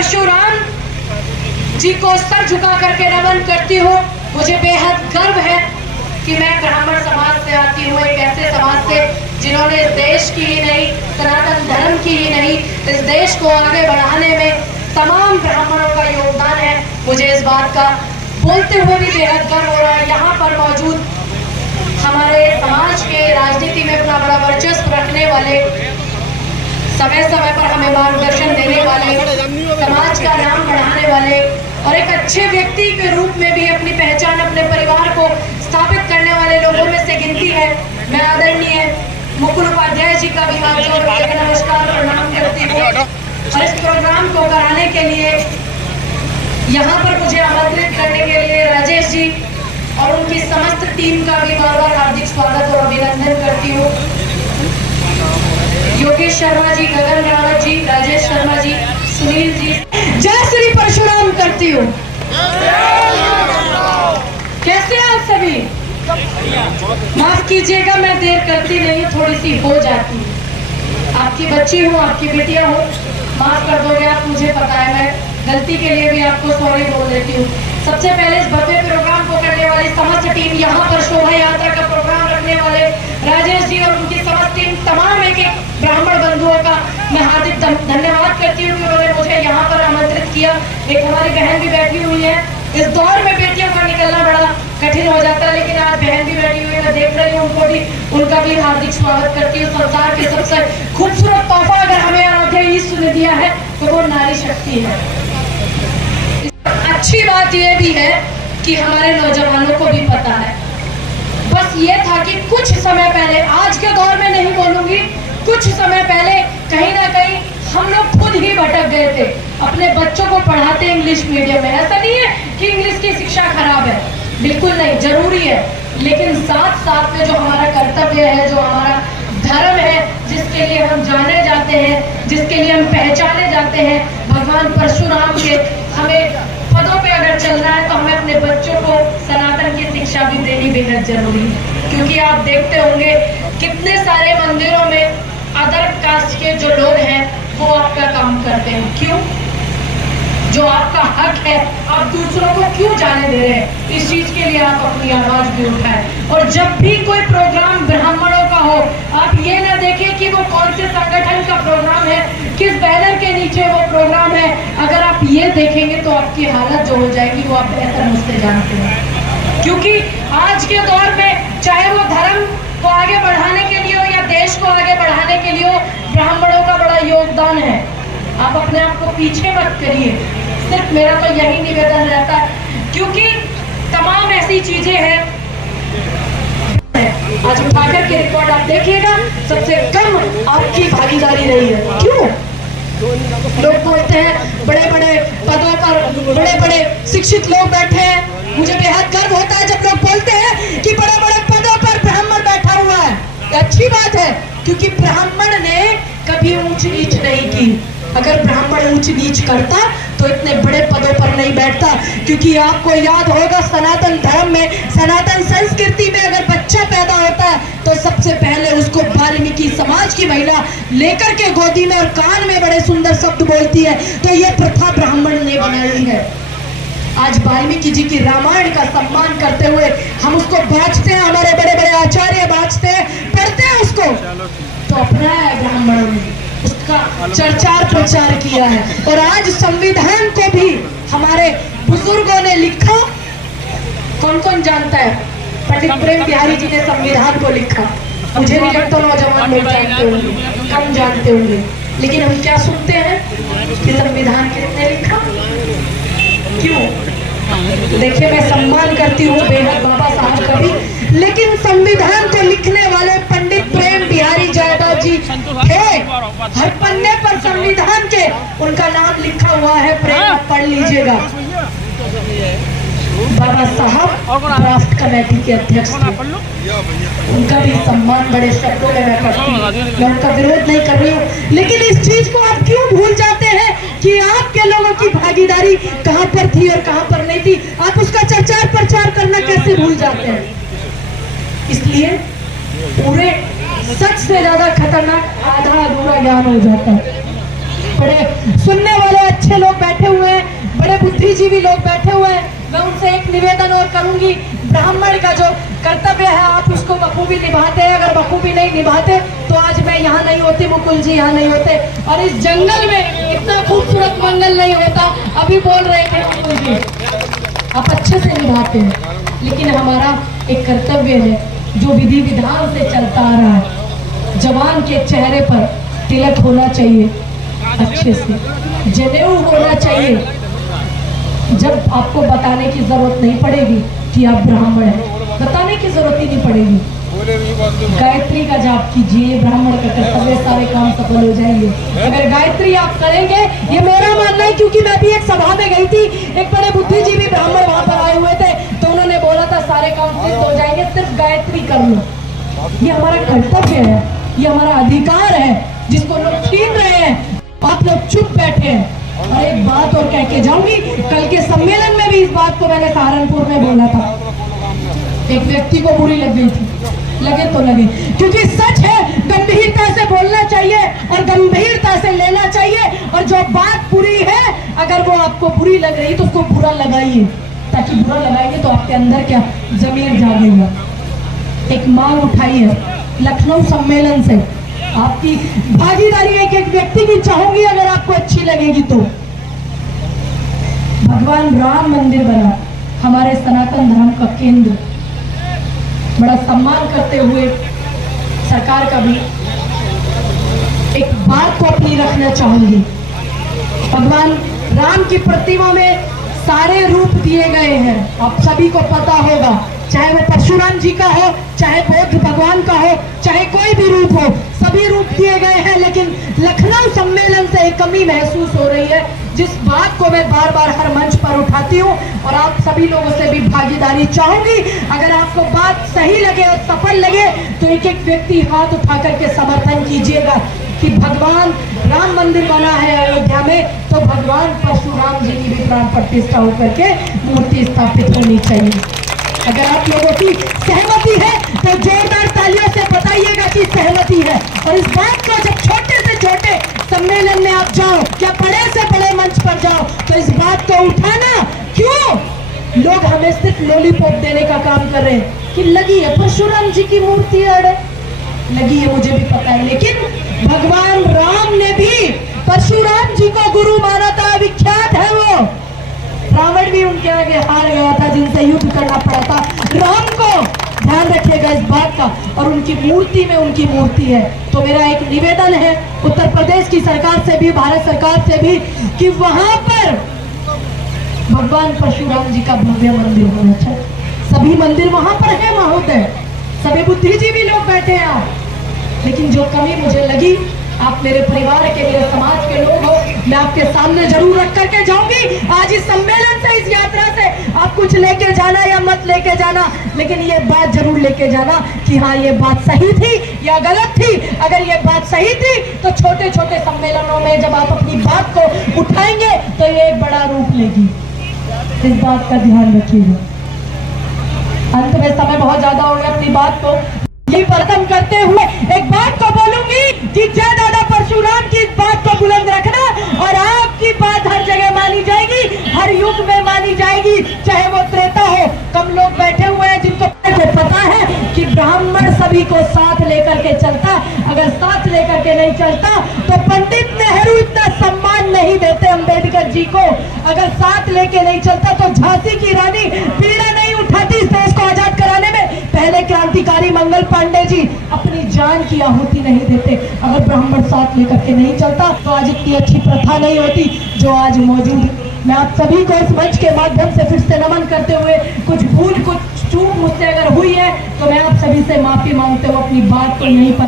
परशुराम जी को सर झुका करके नमन करती हूँ। मुझे बेहद गर्व है कि मैं ब्राह्मण समाज से आती हूँ, एक ऐसे समाज से जिन्होंने इस देश की ही नहीं, सनातन धर्म की ही नहीं, इस देश को आगे बढ़ाने में तमाम ब्राह्मणों का योगदान है। मुझे इस बात का बोलते हुए भी बेहद गर्व हो रहा है। यहाँ पर मौजूद हमारे समाज के राजनीति में अपना बड़ा वर्चस्व रखने वाले, समय समय पर हमें मार्गदर्शन देने वाले, समाज का नाम बढ़ाने वाले और एक अच्छे व्यक्ति के रूप में भी अपनी पहचान, अपने परिवार को स्थापित करने वाले लोगों में से गिनती है। मैं आदरणीय मुकुल उपाध्याय जी का भी हाथ जोड़ कर नमस्कार प्रणाम करती हूँ। और इस प्रोग्राम को कराने के लिए यहाँ पर मुझे आमंत्रित करने के लिए राजेश जी और उनकी समस्त टीम का भी बार बार हार्दिक स्वागत और अभिनंदन करती हूँ। योगेश शर्मा जी, गगन रावत जी, राजेश शर्मा जी, सुनील जी, जय श्री परशुराम करती हूँ। कैसे आप सभी? माफ कीजिएगा, मैं देर करती नहीं, थोड़ी सी हो जाती है। आपकी बच्ची हूँ, आपकी बेटियां हूँ, माफ कर दोगे आप, मुझे पता है। मैं गलती के लिए भी आपको सॉरी बोल देती हूँ। सबसे पहले इस भव्य प्रोग्राम को करने वाली समस्त टीम, यहाँ पर शोभा यात्रा का प्रोग्राम रखने वाले राजेश जी और उनकी समस्त टीम, तमाम एक ब्राह्मण बंधुओं का मैं हार्दिक धन्यवाद करती हूँ कि उन्होंने मुझे यहाँ पर आमंत्रित किया। एक हमारी बहन भी बैठी हुई है। इस दौर में बेटियों का निकलना बड़ा कठिन हो जाता है, लेकिन आज बहन भी बैठी हुई है, मैं देख रही हूँ उनको भी, उनका भी हार्दिक स्वागत करती हूँ। संसार के सबसे खूबसूरत तोहफा अगर हमें आराध्य ईश्वर ने दिया है तो वो नारी शक्ति है। अच्छी बात यह भी है कि हमारे नौजवानों को भी पता है। बस ये था कि कुछ समय पहले, आज के दौर में नहीं बोलूंगी, कुछ समय पहले कहीं ना कहीं हम लोग खुद ही भटक गए थे। अपने बच्चों को पढ़ाते इंग्लिश मीडियम में। ऐसा नहीं है कि इंग्लिश की शिक्षा खराब है, बिल्कुल नहीं, जरूरी है, लेकिन साथ साथ में जो हमारा कर्तव्य है, जो हमारा धर्म है, जिसके लिए हम जाने जाते हैं, जिसके लिए हम पहचाने जाते हैं, भगवान परशुराम के, हमें पदों पे अगर चलना है तो हमें अपने बच्चों को सनातन की शिक्षा भी देनी बेहद जरूरी है। क्योंकि आप देखते होंगे कितने सारे मंदिरों में अदर कास्ट के जो लोग हैं वो आपका काम करते हैं। क्यों? जो आपका हक है आप दूसरों को क्यों जाने दे रहे हैं? इस चीज के लिए आप अपनी आवाज भी उठाएं। और जब भी कोई प्रोग्राम ब्राह्मणों का हो, आप ये ना देखें कि वो कौन से संगठन का प्रोग्राम है, किस बैनर के नीचे वो प्रोग्राम है। अगर आप ये देखेंगे तो आपकी हालत जो हो जाएगी वो आप बेहतर मुझसे जानते हैं। क्योंकि आज के दौर में चाहे वो धर्म को आगे बढ़ाने के लिए हो या देश को आगे बढ़ाने के लिए हो, ब्राह्मणों का बड़ा योगदान है। आप अपने आप को पीछे मत करिए, सिर्फ मेरा तो यही निवेदन रहता है। क्योंकि तमाम ऐसी चीजें हैं, आज उठाकर के रिकॉर्ड आप देखिएगा, सबसे कम आपकी भागीदारी रही है। क्यों? लोग बोलते हैं बड़े बड़े पदों पर बड़े बड़े शिक्षित लोग बैठे हैं। मुझे बेहद गर्व होता है जब लोग बोलते हैं कि बड़े बड़े पदों पर ब्राह्मण बैठा हुआ है। अच्छी बात है, क्योंकि ब्राह्मण ने कभी ऊंच नीच नहीं की। अगर ब्राह्मण ऊंच नीच करता तो इतने बड़े पदों पर नहीं बैठता। क्योंकि आपको याद होगा, सनातन धर्म में, सनातन संस्कृति में अगर बच्चा पैदा होता है तो सबसे पहले उसको वाल्मीकि समाज की महिला लेकर के गोदी में और कान में बड़े सुंदर शब्द बोलती है। तो ये प्रथा ब्राह्मण ने बनाई है। आज वाल्मीकि जी की रामायण का सम्मान करते हुए हम उसको बाँचते हैं, हमारे बड़े बड़े आचार्य बाँचते हैं, पढ़ते हैं उसको, तो अपनाया है ब्राह्मणों ने, उसका चर्चा प्रचार किया है। और आज संविधान को भी हमारे बुजुर्गों ने लिखा। कौन कौन जानता है? पंडित प्रेम बिहारी जी ने संविधान को लिखा। मुझे नहीं लगता नौजवान लोग जानते होंगे, कम जानते होंगे, लेकिन हम क्या सुनते हैं कि संविधान किसने लिखा? क्यों? देखिए, मैं सम्मान करती हूँ बेहद बाबा साहब का भी, लेकिन संविधान को लिखने वाले पंडित प्रेम बिहारी जायदव जी थे। हर पन्ने पर संविधान के उनका नाम लिखा हुआ है, प्रेम, पढ़ लीजिएगा। बाबा साहब ड्राफ्ट कमेटी के अध्यक्ष थे, उनका भी सम्मान बड़े शब्दों में मैं करती हूँ, मैं उनका विरोध नहीं कर रही हूँ। लेकिन इस चीज को आप क्यों भूल जाते हैं कि आपके लोगों की भागीदारी कहाँ पर थी और कहाँ पर नहीं थी? आप उसका चर्चा प्रचार करना कैसे भूल जाते हैं? इसलिए पूरे सच से ज्यादा खतरनाक आधा अधूरा ज्ञान हो जाता है। बड़े सुनने वाले अच्छे लोग बैठे हुए हैं, बड़े बुद्धिजीवी लोग बैठे हुए हैं। मैं उनसे एक निवेदन और करूंगी, ब्राह्मण का जो कर्तव्य है आप उसको बखूबी निभाते हैं। अगर बखूबी नहीं निभाते तो आज मैं यहाँ नहीं होती, मुकुल जी यहाँ नहीं होते, और इस जंगल में इतना खूबसूरत मंगल नहीं होता। अभी बोल रहे थे मुकुल जी, आप अच्छे से निभाते हैं, लेकिन हमारा एक कर्तव्य है जो विधि विधान से चलता आ रहा है। जवान के चेहरे पर तिलक होना चाहिए, अच्छे से जनेऊ होना चाहिए। जब आपको बताने की जरूरत नहीं पड़ेगी कि आप ब्राह्मण हैं, बताने की जरूरत ही नहीं पड़ेगी। गायत्री का जाप कीजिए, ब्राह्मण का कर्तव्य, सारे काम सफल हो जाएंगे। अगर गायत्री आप करेंगे, ये मेरा मानना है, क्योंकि मैं भी एक सभा में गई थी, एक बड़े बुद्धिजीवी ब्राह्मण वहां पर आए हुए थे, तो उन्होंने बोला था सारे काम सिद्ध हो जाएंगे, सिर्फ गायत्री कर लो। ये हमारा कर्तव्य है, ये हमारा अधिकार है जिसको लोग छीन रहे हैं। आप लोग चुप बैठे हैं। और एक बात और कह के जाऊंगी, कल के सम्मेलन में भी इस बात को मैंने सहारनपुर में बोला था। एक व्यक्ति को बुरी लग गई थी, लगे तो लगे, क्योंकि सच है, गंभीरता से बोलना चाहिए और गंभीरता से लेना चाहिए। और जो बात बुरी है, अगर वो आपको बुरी लग रही तो उसको बुरा लगाइए, ताकि बुरा लगाएंगे तो आपके अंदर क्या जमीर जागेगा। एक मांग उठाई है लखनऊ सम्मेलन से, आपकी भागीदारी एक एक व्यक्ति की चाहूंगी, अगर आपको अच्छी लगेगी तो। भगवान राम मंदिर बना, हमारे सनातन धर्म का केंद्र, बड़ा सम्मान करते हुए सरकार का भी एक बात को अपनी रखना चाहूंगी। भगवान राम की प्रतिमा में सारे रूप दिए गए हैं, आप सभी को पता होगा, चाहे वो परशुराम जी का हो, चाहे बौद्ध भगवान का हो, चाहे कोई भी रूप हो, सभी रूप दिए गए हैं। लेकिन लखनऊ सम्मेलन से एक कमी महसूस हो रही है, जिस बात को मैं बार बार हर मंच पर उठाती हूँ और आप सभी लोगों से भी भागीदारी चाहूंगी। अगर आपको बात सही लगे और सफल लगे तो एक एक व्यक्ति हाथ उठा करके समर्थन कीजिएगा कि भगवान राम मंदिर बना है अयोध्या में, तो भगवान परशुराम जी की भी प्राण प्रतिष्ठा होकर के मूर्ति स्थापित होनी चाहिए। अगर आप लोगों की सहमति है तो जोरदार तालियों से बताइएगा कि सहमति है। और इस बात को जब छोटे से छोटे सम्मेलन में आप जाओ या बड़े से बड़े मंच पर जाओ, तो इस बात को उठाना। क्यों लोग हमें सिर्फ लॉलीपॉप देने का काम कर रहे हैं कि लगी है परशुराम जी की मूर्ति अड़े, लगी है, मुझे भी पता है, लेकिन भगवान राम ने भी परशुराम जी को गुरु माना था, विख्यात है वो। रावण भी उनके आगे हार गया था, जिनसे युद्ध करना पड़ा था। राम को ध्यान रखिएगा इस बात का, और उनकी मूर्ति में उनकी मूर्ति है। तो मेरा एक निवेदन है उत्तर प्रदेश की सरकार से भी, भारत सरकार से भी, कि वहां पर भगवान परशुराम जी का भव्य मंदिर होना चाहिए। सभी मंदिर वहां पर है महोदय, सभी बुद्धिजीवी लोग बैठे हैं आप। लेकिन जो कमी मुझे लगी, आप मेरे परिवार के, मेरे समाज के लोग हो, मैं आपके सामने जरूर रख करके जाऊंगी। आज इस सम्मेलन से, इस यात्रा से आप कुछ लेके जाना या मत लेके जाना, लेकिन ये बात जरूर लेके जाना कि हाँ ये बात सही थी या गलत थी। अगर ये बात सही थी तो छोटे छोटे सम्मेलनों में जब आप अपनी बात को उठाएंगे तो ये एक बड़ा रूप लेगी। इस बात का ध्यान रखिएगा। अंत में समय बहुत ज्यादा हो गया, अपनी बात को यही खत्म करते हुए एक बात को बोलूंगी कि जय दादा परशुराम की इस बात को बुलंद रखना, और आपकी बात हर जगह मानी जाएगी, हर युग में मानी जाएगी, चाहे वो त्रेता हो। कम लोग बैठे हुए हैं जिनको पता है कि ब्राह्मण सभी को साथ लेकर के चलता, अगर साथ लेकर के नहीं चलता तो पंडित नेहरू इतना सम्मान नहीं देते अंबेडकर जी को। अगर साथ लेके नहीं चलता तो झांसी की रानी पीड़ा नहीं उठाती इस देश को आजाद कराने में। पहले क्रांतिकारी मंगल पांडे जी अपनी जान की आहुति नहीं देते। अगर ब्राह्मण साथ लेकर के नहीं चलता तो आज इतनी अच्छी प्रथा नहीं होती जो आज मौजूद है। मैं आप सभी को इस मंच के माध्यम से फिर से नमन करते हुए, कुछ भूल कुछ चूक मुझसे अगर हुई है तो मैं आप सभी से माफी मांगते हुए अपनी बात को यहीं पर